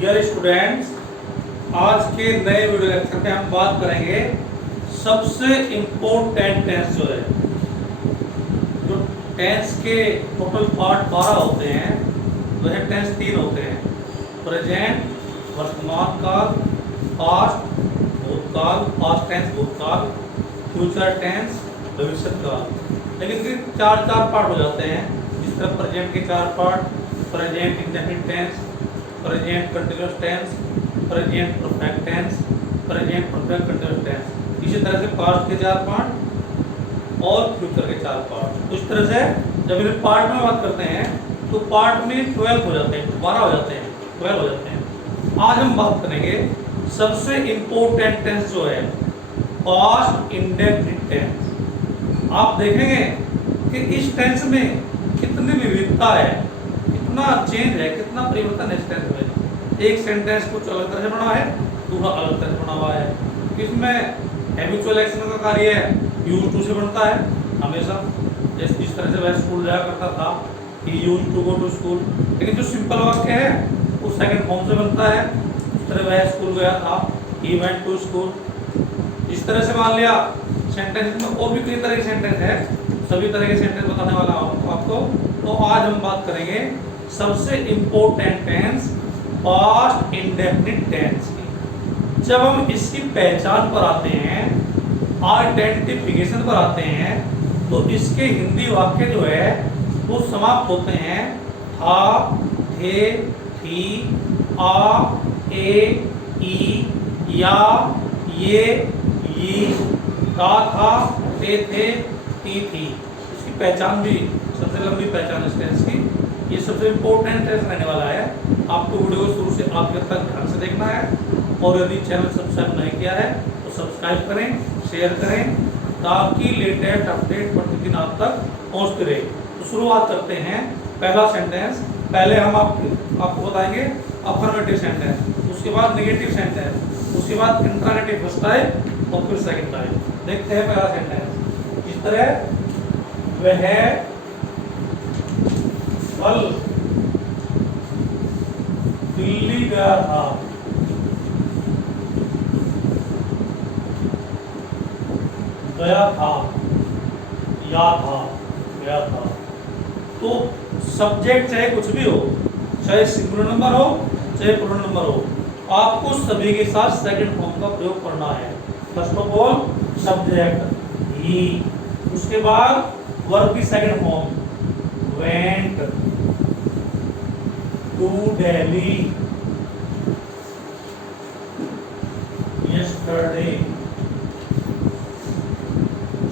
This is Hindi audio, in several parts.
डियर स्टूडेंट्स, आज के नए वीडियो लेक्चर में हम बात करेंगे सबसे इम्पोर्टेंट टेंस जो है। जो टेंस के टोटल पार्ट 12 होते हैं, वह टेंस 3 होते हैं: प्रेजेंट, वर्तमान काल, पास्ट भूतकाल, पास्ट टेंस भूतकाल, फ्यूचर टेंस भविष्य काल। लेकिन फिर 4 पार्ट हो जाते हैं, जिस तरह प्रेजेंट के 4 part: present indefinite tense, present continuous tense, present perfect tense, present perfect continuous tense. इसी तरह से पास्ट के 4 पार्ट और फ्यूचर के 4 पार्ट। तो इस तरह से जब इन पार्ट में बात करते हैं तो पार्ट में 12 हो जाते हैं, 12 हो जाते हैं, 12 हो जाते हैं। आज हम बात करेंगे सबसे इम्पोर्टेंट टेंस जो है, पास्ट इंडेफिनिट टेंस। आप देखेंगे कि इस टेंस में कितनी विविधता है, कितना चेंज है, कितना परिवर्तन है इस टेंस में। एक सेंटेंस कुछ अलग तरह से बना है, दूसरा अलग तरह से बना हुआ है। इसमें हैबिचुअल एक्शन का कार्य यूज टू से बनता है हमेशा, जैसे जिस तरह से वह स्कूल जाया करता था, he used to go to school. लेकिन जो सिंपल वाक्य है वो सेकंड फॉर्म से बनता है, जिस तरह वह स्कूल गया था, ही वेंट टू स्कूल। इस तरह से मान लिया सेंटेंस में और भी कई तरह के सेंटेंस है, सभी तरह के सेंटेंस बताने वाला हूं आपको। तो आज हम बात करेंगे सबसे important tense, past indefinite tense की। जब हम इसकी पहचान पर आते हैं, आइडेंटिफिकेशन पर आते हैं, तो इसके हिंदी वाक्य जो है वो समाप्त होते हैं था, थे, थी, आ, ए, ई, या, ये, था, थे, थी। इसकी पहचान भी सबसे लंबी पहचान इस टेंस की, ये सबसे इम्पोर्टेंट टेंस रहने वाला है। आपको वीडियो को शुरू से आखिर तक ध्यान से देखना है, और यदि चैनल सब्सक्राइब नहीं किया है तो सब्सक्राइब करें, शेयर करें, ताकि लेटेस्ट अपडेट प्रतिदिन आप तक पहुंचते रहे। तो शुरुआत करते हैं। पहला सेंटेंस, पहले हम आपको बताएंगे अफर्मेटिव सेंटेंस, उसके बाद नेगेटिव सेंटेंस, उसके बाद इंट्रागेटिव फर्स्ट टाइप और फिर सेकंड टाइप। देखते हैं पहला सेंटेंस। इस तरह वह कल दिल्ली गया था। गया था, या था, गया था। तो सब्जेक्ट चाहे कुछ भी हो, चाहे सिंगुलर नंबर हो चाहे प्लूरल नंबर हो, आपको सभी के साथ सेकंड फॉर्म का प्रयोग करना है। फर्स्ट ऑफ ऑल सब्जेक्ट ही, उसके बाद वर्ब की second form went to Delhi yesterday.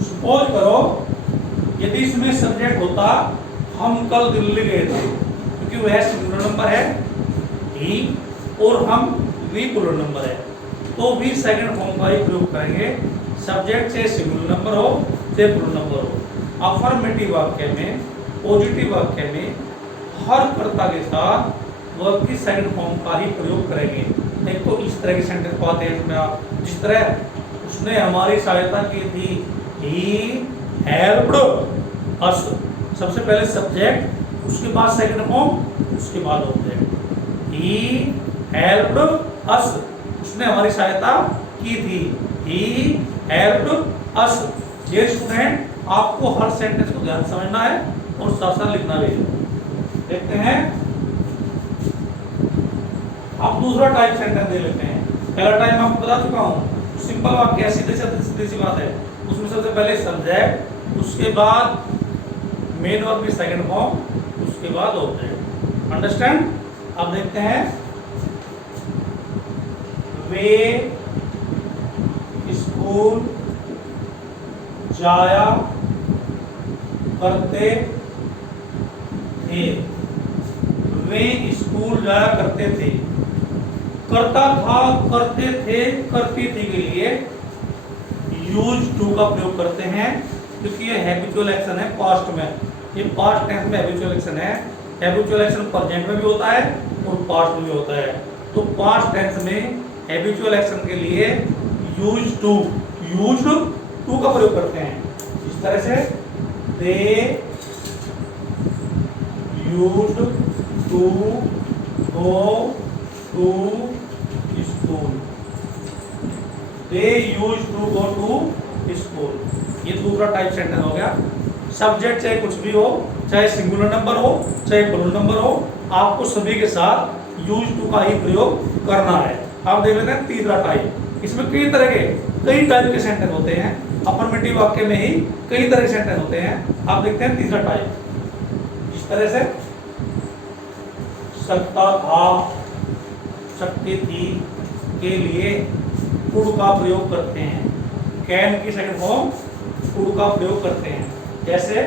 Suppose करो यदि इसमें सब्जेक्ट होता हम कल दिल्ली गए थे, क्योंकि वह सिंगुलर नंबर है ही और हम भी प्लूरल नंबर है, तो भी सेकंड फॉर्म का ही प्रयोग करेंगे। सब्जेक्ट चाहे सिंगुलर नंबर हो चाहे प्लूरल नंबर हो। अफर्मेटिव वाक्य में, पॉजिटिव वाक्य में हर कर्ता के साथ वर्ब की सेकंड फॉर्म का ही प्रयोग करेंगे। एक तो इस तरह के सेंटेंस पाते हैं इसमें आप, जिस तरह उसने हमारी सहायता की थी, ही हेल्प्ड अस। सबसे पहले सब्जेक्ट, उसके बाद सेकंड फॉर्म, उसके बाद ऑब्जेक्ट। ही हेल्प्ड अस, उसने हमारी सहायता की थी, he helped us. Dear student, आपको हर सेंटेंस को ध्यान समझना है और साथ साथ लिखना भी है। देखते हैं, अब दूसरा टाइप सेंटेंस दे लेते हैं। पहला टाइप आपको बता चुका हूं, सिंपल वाक्य, सीधी सी बात है। उसमें सबसे पहले सब्जेक्ट, उसके बाद मेन वर्ब की सेकंड फॉर्म, उसके बाद ऑब्जेक्ट। अंडरस्टैंड? अब देखते हैं, वे स्कूल जाया करते थे। वे स्कूल जाया करते थे। करता था, करते थे, करती थी के लिए यूज टू का प्रयोग करते हैं, क्योंकि ये हैबिचुअल एक्शन है पास्ट में। ये पास्ट टेंस में हैबिचुअल एक्शन है। हैबिचुअल एक्शन प्रेजेंट में भी होता है और पास्ट में भी होता है। तो पास्ट टेंस में हैबिचुअल एक्शन के लिए यूज टू का प्रयोग करते हैं। इस तरह से they used to go to school, they used to go to school। ये दूसरा टाइप सेंटेंस हो गया। सब्जेक्ट चाहे कुछ भी हो, चाहे सिंगुलर नंबर हो चाहे प्लूरल नंबर हो, आपको सभी के साथ यूज टू का ही प्रयोग करना है। आप देख लेते हैं तीसरा टाइप। इसमें कई तरह के कई टाइप के सेंटेंस होते हैं। अफर्मेटिव वाक्य में ही कई तरह के सेंटेंस होते हैं। आप देखते हैं तीसरा टाइप। इस तरह से सकता था, सकती थी के लिए कुड का प्रयोग करते हैं। कैन की सेकंड फॉर्म कुड का प्रयोग करते हैं। जैसे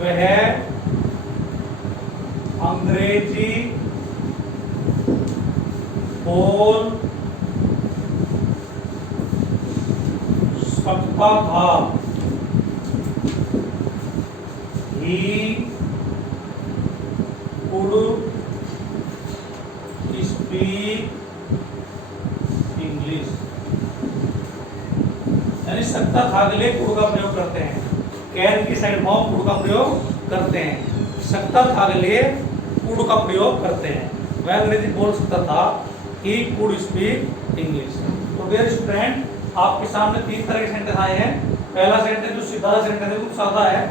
वह अंग्रेजी बोल सकता था, ही कुड स्पीक इंग्लिश। यानी सकता था के लिए कुड का प्रयोग करते हैं। कैन की सेकंड फॉर्म कुड का प्रयोग करते हैं। सकता था के लिए कुड का प्रयोग करते हैं। वह अंग्रेजी बोल सकता था, ही कुड स्पीक इंग्लिश। तो डियर स्टूडेंट, आपके सामने तीन तरह के सेंटेंस आए हैं। पहला सेंटेंस जो सीधा सेंटेंस है वो सादा है,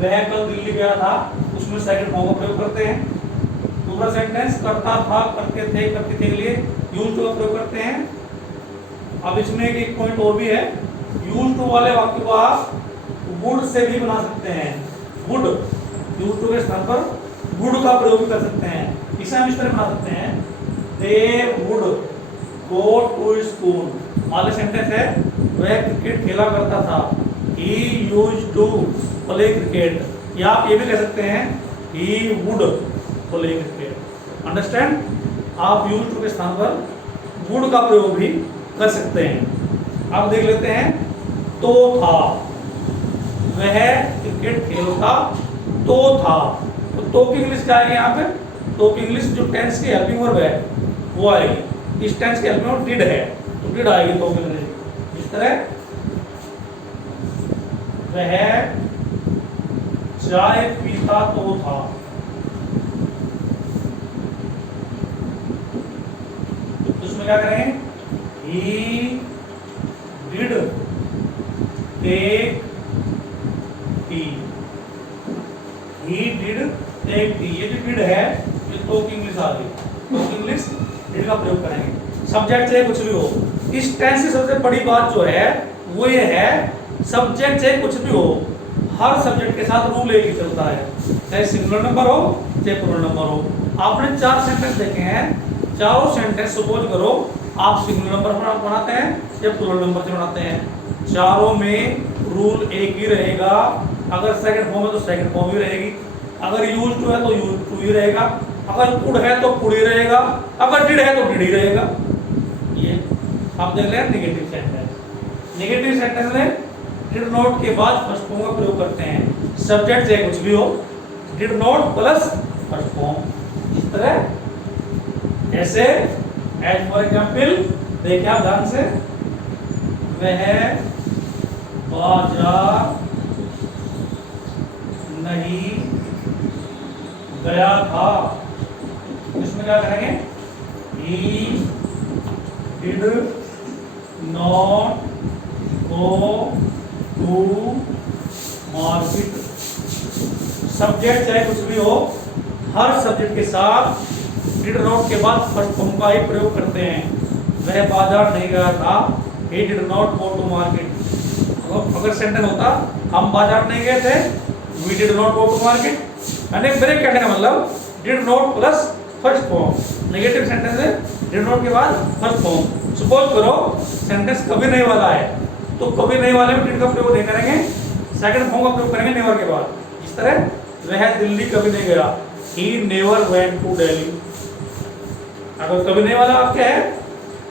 वह कल दिल्ली गया था, उसमें सेकंड फॉर्म का प्रयोग करते हैं। दूसरा सेंटेंस करता था, करते थे, करती थी के लिए यूज टू का प्रयोग करते हैं। अब इसमें एक पॉइंट और भी है, यूज टू वाले वाक्य को आप वुड से भी बना सकते हैं। वुड यूज टू के स्थान पर वुड का प्रयोग भी कर सकते हैं। इसे हम इस तरह बना सकते हैं, they would go to school. वाले सेंटेंस है, वह क्रिकेट खेला करता था, he use to play cricket. या आप ये भी कह सकते हैं, he would play cricket. Understand? आप यूज टू के स्थान पर वुड का प्रयोग भी कर सकते हैं। अब देख लेते हैं, तो था, वह क्रिकेट खेलता तो था। तो की इंग्लिश क्या आएगी यहाँ पे? तो की इंग्लिश जो टेंस की हेल्पिंग वर्ब है वो आएगी। इस टेंस की हेल्पिंग वर्ब डिड है, तो डिड आएगी तो की इंग्लिश। इस तरह वह चाय पीता तो था, तो इसमें क्या करेंगे? He did take tea, he did take tea। ये जो did है ये तो की इंग्लिश आ गई, तो की इंग्लिश did का प्रयोग करेंगे। सब्जेक्ट चाहे कुछ भी हो, इस टेंस की सबसे बड़ी बात जो है वो ये है, सब्जेक्ट चाहे कुछ भी हो, हर सब्जेक्ट के साथ रूल एक ही चलता है, चाहे सिंगुलर नंबर हो चाहे प्लूरल नंबर हो। आपने चार सेंटेंस देखे हैं, चारों सेंटेंस सपोज करो आप सिंगुलर नंबर पर बनाते हैं या प्लूरल नंबर से बनाते हैं, चारों में रूल एक ही रहेगा। अगर सेकंड फॉर्म है तो सेकंड फॉर्म ही रहेगी, अगर यूज टू है तो यूज टू ही रहेगा, अगर कुड है तो कुड ही रहेगा, अगर डिड है तो डिड ही रहेगा। ये आप देख रहे हैं नेगेटिव सेंटेंस। नेगेटिव सेंटेंस में डिड नॉट के बाद फर्स्ट फॉर्म का प्रयोग करते हैं। सब्जेक्ट चाहे कुछ भी हो, did not plus first form. इस तरह ऐसे एज फॉर एग्जाम्पल देखिए आप ध्यान से, वह बाजार नहीं गया था। इसमें क्या करेंगे? He did not go to market। Subject चाहे कुछ भी हो, हर सब्जेक्ट के साथ डिड नॉट के बाद फर्स्ट फॉर्म का ही प्रयोग करते हैं। वह बाजार नहीं गया था, he did not go to market। अगर सेंटेंस होता हम बाजार नहीं गए थे, we did not go to market, यानी ब्रेक कहने का मतलब did not plus first form. Negative sentence है डिड नॉट के बाद फर्स्ट फॉर्म। सपोज करो सेंटेंस कभी नहीं वाला है, तो कभी नहीं वाले में डिड का प्रयोग नहीं करेंगे, सेकंड फॉर्म का प्रयोग करेंगे नेवर के बाद। इस तरह वह दिल्ली कभी नहीं गया, he never went to Delhi। अगर कभी नहीं वाला वाक्य है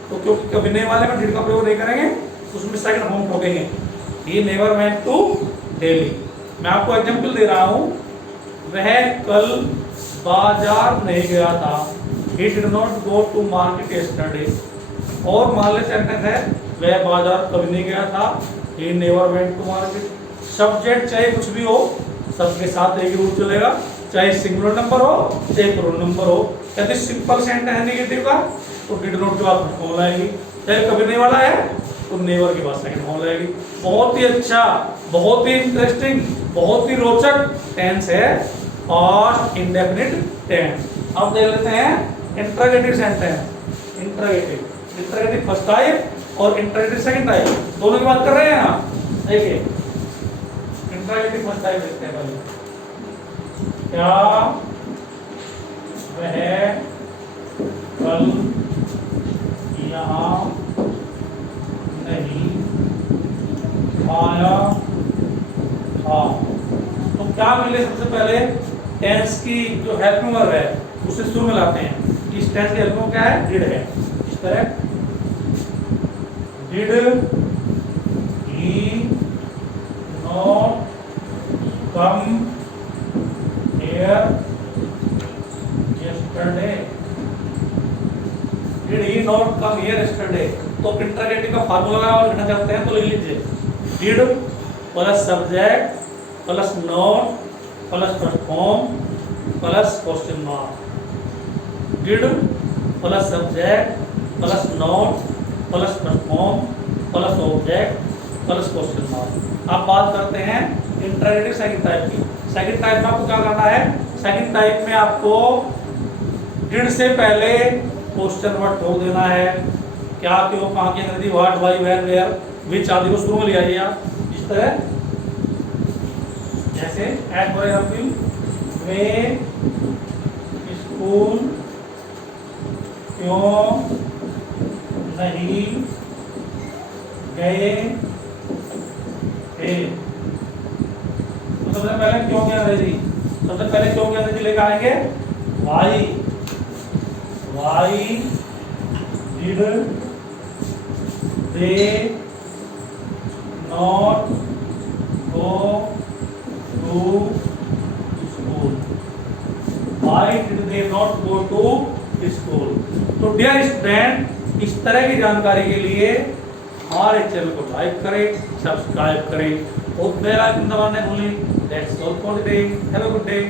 तो क्योंकि कभी नहीं वाले में डिड का प्रयोग नहीं करेंगे, उसमें सेकंड फॉर्म ठोकेंगे, he never went to Delhi। मैं आपको एग्जांपल दे रहा हूं, वह कल बाजार नहीं गया था, he did not go to market yesterday। और मान ले सेंटेंस है वह बाजार कभी नहीं गया था, he never went to market। Subject चाहे कुछ भी हो, सबके साथ एक रूल चलेगा, चाहे सिंगुलर नंबर हो चाहे प्लूरल नंबर हो। यदि सिंपल सेंटेंस है नेगेटिव का तो डिड नॉट के बाद ऑल आएगी, चाहे कभी नहीं वाला है तो नेवर के बाद सेकंड ऑल आएगी। बहुत ही अच्छा, बहुत ही इंटरेस्टिंग, बहुत ही रोचक टेंस है पास्ट इंडेफिनिट टेंस। अब देख लेते हैं interrogative sentence. Interrogative first type और इंटरोगेटिव सेकंड टाइप, दोनों की बात कर रहे हैं हम। देखिए इंटरोगेटिव फर्स्ट टाइप देखते हैं पहले। क्या वह कल यहाँ नहीं आया था? तो क्या मिले सबसे पहले टेंस की जो हेल्पिंग वर्ब है उसे शुरू में लाते हैं। इस टेंस की हेल्पिंग क्या है? डिड है। इस तरह did he not come here yesterday? Did he not come here yesterday. तो इंटरोगेटिव का फार्मूला अगर आप लिखना चाहते हैं तो लिख लीजिए, did plus subject plus not plus perform plus question mark. Did plus subject plus not plus perform plus object plus question mark. आप बात करते हैं इंटरोगेटिव सेकंड टाइप की। सेकंड टाइप में आपको क्या करना है? सेकंड टाइप में आपको डिड से पहले क्वेश्चन वर्ड ठोक देना है। क्या, क्यों, कहाँ, की, अंग्रेजी, व्हाट, व्हाई, वेयर, वेयर, विच आदि को शुरू में ले आइए आप। इस तरह जैसे एट फॉर एग्जाम्पल वे स्कूल क्यों नहीं गए थे? तो सबसे पहले क्यों की अंग्रेजी, सबसे पहले क्यों की अंग्रेजी लेकर आएंगे why did they not go to school? Why did they not go to school? तो डियर स्टूडेंट, इस तरह की जानकारी के लिए हमारे चैनल को लाइक करें, सब्सक्राइब करें और बेल आइकन दबाना भूलें। That's all for today. Have a good day.